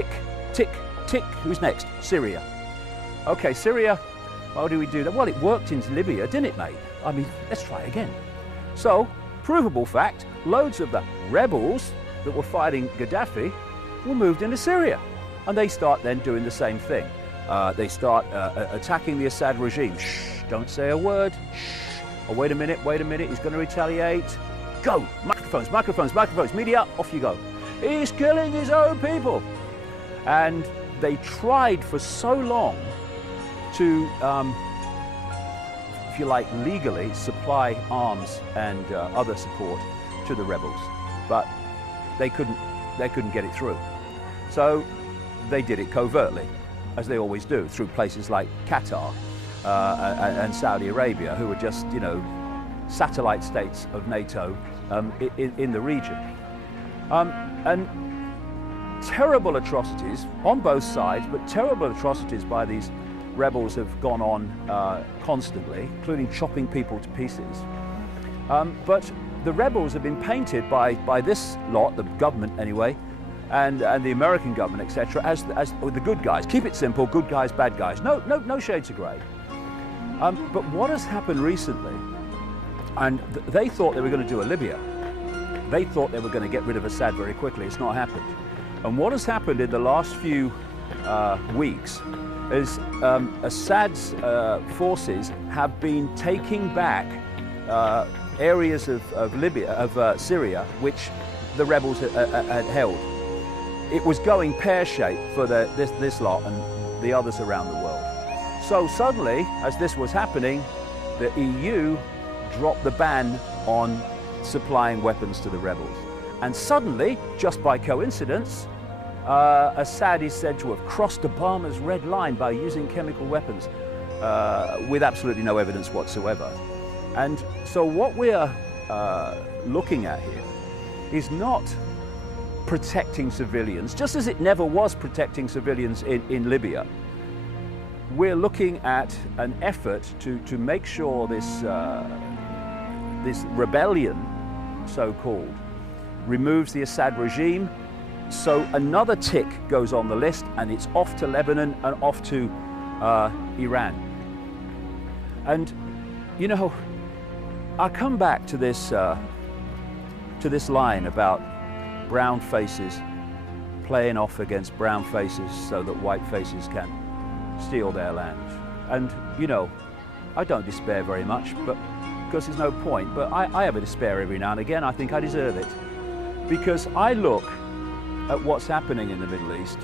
tick, tick, tick. Who's next? Syria. Okay, Syria, how do we do that? Well, it worked in Libya, didn't it, mate? I mean, let's try again. So, provable fact, loads of the rebels that were fighting Gaddafi were moved into Syria. And they start then doing the same thing. They start attacking the Assad regime. Shh, don't say a word. Shh. Oh, wait a minute, he's going to retaliate. Go! Microphones, microphones, microphones, media, off you go. He's killing his own people. And they tried for so long to, if you like, legally supply arms and other support to the rebels, but they couldn't get it through. So they did it covertly, as they always do, through places like Qatar and Saudi Arabia, who were just, you know, satellite states of NATO in the region. And terrible atrocities on both sides, but terrible atrocities by these rebels have gone on constantly, including chopping people to pieces. But the rebels have been painted by this lot, the government anyway, and the American government, etc., as the good guys. Keep it simple: good guys, bad guys. No shades of grey. But what has happened recently? And they thought they were going to do a Libya. They thought they were going to get rid of Assad very quickly. It's not happened. And what has happened in the last few weeks is Assad's forces have been taking back areas of Syria which the rebels had held. It was going pear-shaped for this lot and the others around the world. So suddenly, as this was happening, the EU dropped the ban on supplying weapons to the rebels. And suddenly, just by coincidence, Assad is said to have crossed Obama's red line by using chemical weapons with absolutely no evidence whatsoever. And so what we're looking at here is not protecting civilians, just as it never was protecting civilians in Libya. We're looking at an effort to make sure this rebellion, so-called, removes the Assad regime. So another tick goes on the list, and it's off to Lebanon and off to Iran. And you know, I come back to this line about brown faces playing off against brown faces so that white faces can steal their land. And you know, I don't despair very much, but because there's no point. But I have a despair every now and again. I think I deserve it, because I look at what's happening in the Middle East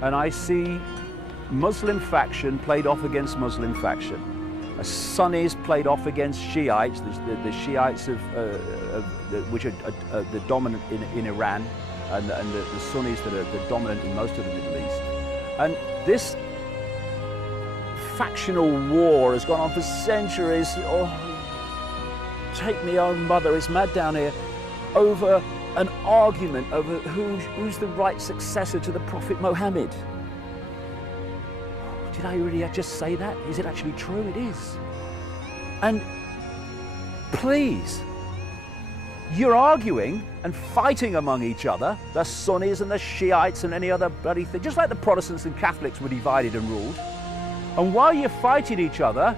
and I see Muslim faction played off against Muslim faction. Sunnis played off against Shiites, the Shiites which are the dominant in Iran, and the Sunnis that are the dominant in most of the Middle East. And this factional war has gone on for centuries. Oh, take me own mother, it's mad down here, over an argument over who's the right successor to the Prophet Muhammad. Did I really just say that? Is it actually true? It is. And please, you're arguing and fighting among each other, the Sunnis and the Shiites and any other bloody thing, just like the Protestants and Catholics were divided and ruled. And while you're fighting each other,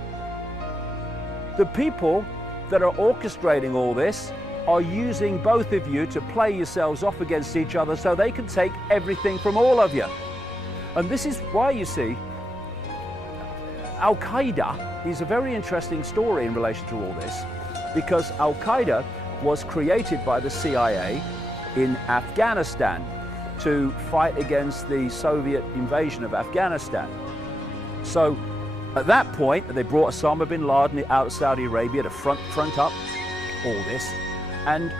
the people that are orchestrating all this are using both of you to play yourselves off against each other so they can take everything from all of you. And this is why, you see, Al-Qaeda is a very interesting story in relation to all this, because Al-Qaeda was created by the CIA in Afghanistan to fight against the Soviet invasion of Afghanistan. So at that point, they brought Osama bin Laden out of Saudi Arabia to front up all this. And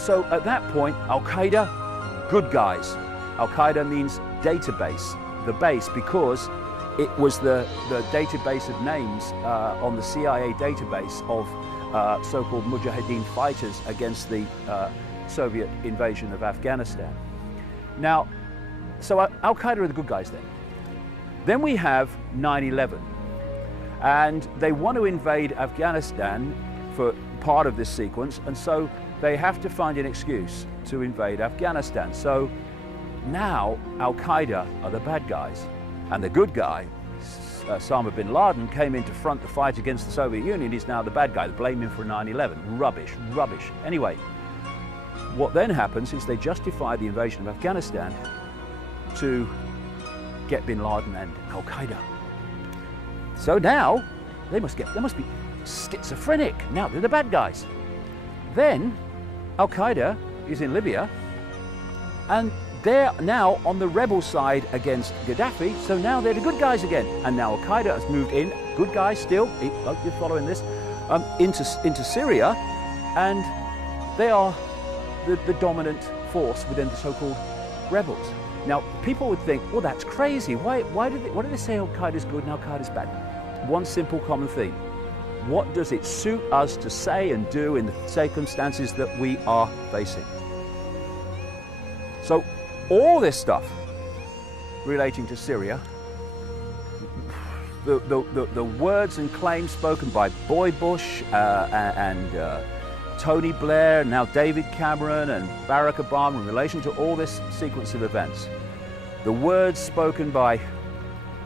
so at that point, Al-Qaeda, good guys. Al-Qaeda means database, the base, because it was the database of names on the CIA database of so-called Mujahideen fighters against the Soviet invasion of Afghanistan. Now, so Al-Qaeda are the good guys then. Then we have 9/11, and they want to invade Afghanistan for part of this sequence, and so they have to find an excuse to invade Afghanistan. So now Al-Qaeda are the bad guys, and the good guy, Osama bin Laden, came in to front the fight against the Soviet Union. He's now the bad guy. They blame him for 9/11. Rubbish, rubbish. Anyway, what then happens is they justify the invasion of Afghanistan to get bin Laden and Al-Qaeda. So now they must be schizophrenic. Now they're the bad guys. Then Al-Qaeda is in Libya, and they're now on the rebel side against Gaddafi, so now they're the good guys again. And now Al-Qaeda has moved in, good guys still, hope you're following this, into Syria, and they are the dominant force within the so-called rebels. Now, people would think, well, that's crazy. Why do they say Al-Qaeda is good and Al-Qaeda is bad? One simple common theme. What does it suit us to say and do in the circumstances that we are facing? So, all this stuff relating to Syria, the words and claims spoken by Boy Bush and Tony Blair, now David Cameron and Barack Obama in relation to all this sequence of events, the words spoken by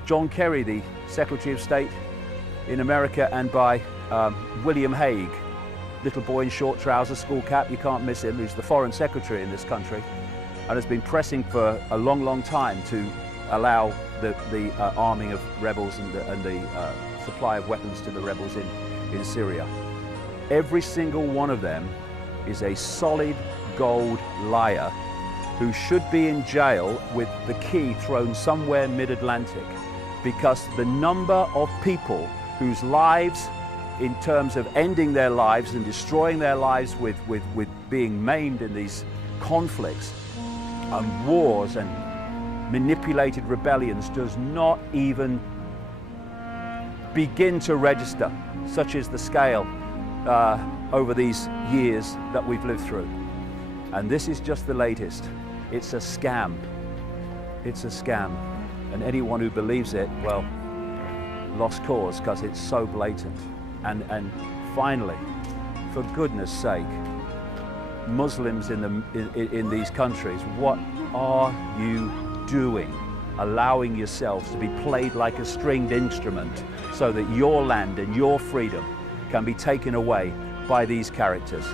John Kerry, the Secretary of State in America, and by William Hague, little boy in short trousers, school cap, you can't miss him, who's the Foreign Secretary in this country, and has been pressing for a long, long time to allow the arming of rebels and the supply of weapons to the rebels in Syria. Every single one of them is a solid gold liar who should be in jail with the key thrown somewhere mid-Atlantic, because the number of people whose lives, in terms of ending their lives and destroying their lives with being maimed in these conflicts and wars and manipulated rebellions, does not even begin to register. Such is the scale over these years that we've lived through. And this is just the latest. It's a scam. It's a scam. And anyone who believes it, well, lost cause, because it's so blatant. And finally, for goodness sake, Muslims in these countries, what are you doing? Allowing yourselves to be played like a stringed instrument so that your land and your freedom can be taken away by these characters.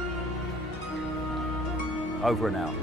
Over and out.